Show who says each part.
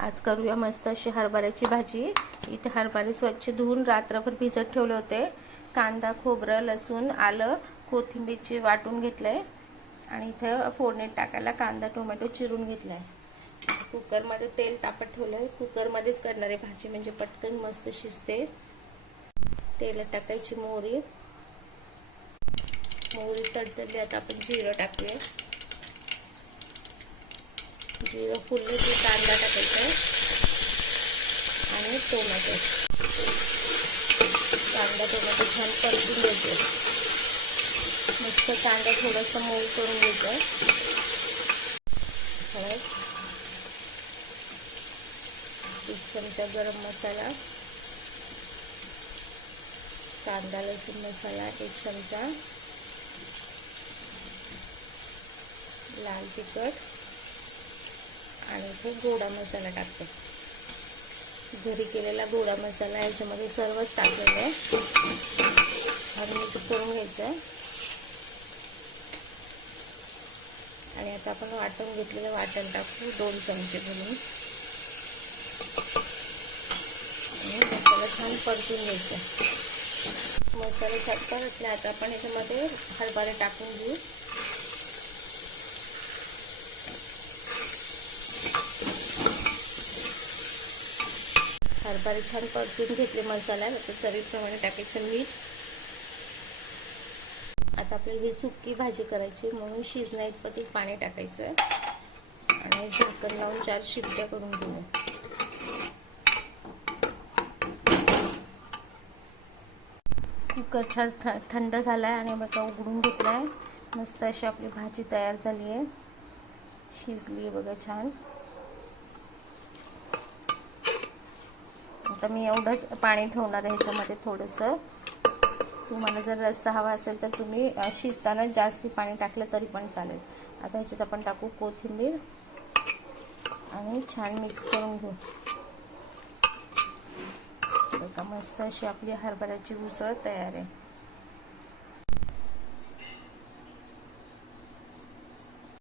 Speaker 1: आज करूया मस्त अशी हरभऱ्याची भाजी. इथे हरभरे स्वच्छ धुवून रात्रभर भिजत ठेवले होते. कांदा खोबरं लसूण आलं कोथिंबीरची वाटून घेतलंय. आणि इथं फोडणीत टाकायला कांदा टोमॅटो चिरून घेतलाय. कुकरमध्ये तेल तापत ठेवलंय. कुकरमध्येच करणार आहे भाजी म्हणजे पटकन मस्त शिजते. तेल टाकायची मोहरी. मोहरी तडतडली आता आपण जिरं टाकूया. जिरं फुललं की कांदा टाकायचा आणि टोमॅटो. कांदा टोमॅटो छान परतून घ्यायचं. मस्त कांदा थोडासा मऊ करून घ्यायचा हळद एक चमचा गरम मसाला कांदा लसूण मसाला एक चमचा लाल तिखट आणि इथे गोडा मसाला टाकते. घरी केलेला गोडा मसाला याच्यामध्ये सर्वच टाकलेलं आहे. आणि मिक्स करून घ्यायचं आहे आणि आता आपण वाटण घेतलेलं वाटण टाकू दोन चमचे घालून आणि मसाला छान परतून घ्यायचा. मसाले छान परतले आता आपण याच्यामध्ये हरभरे टाकून घेऊ. हरभरे छान परतून घेतले मसाला आता चवीप्रमाणे टाकायचं मीठ. आता आपल्याला ही सुकी भाजी करायची म्हणून शिजण्या इतपतीच पाणी टाकायचं आणि झाकण लावून चार शिट्ट्या करून घेऊ. कुकर छान थंड झाला आहे आणि बघा उघडून घेतला आहे मस्त अशी आपली भाजी तयार झाली आहे. शिजली आहे बघा छान. आता मी एवढंच पाणी ठेवणार आहे ह्याच्यामध्ये थोडंसं. तुम्हाला जर रस्सा हवा असेल तर तुम्ही शिजताना जास्ती पाणी टाकलं तरी पण चालेल. आता ह्याच्यात आपण टाकू कोथिंबीर आणि छान मिक्स करून घेऊ. बघा मस्त अशी आपली हरभऱ्याची उसळ तयार आहे.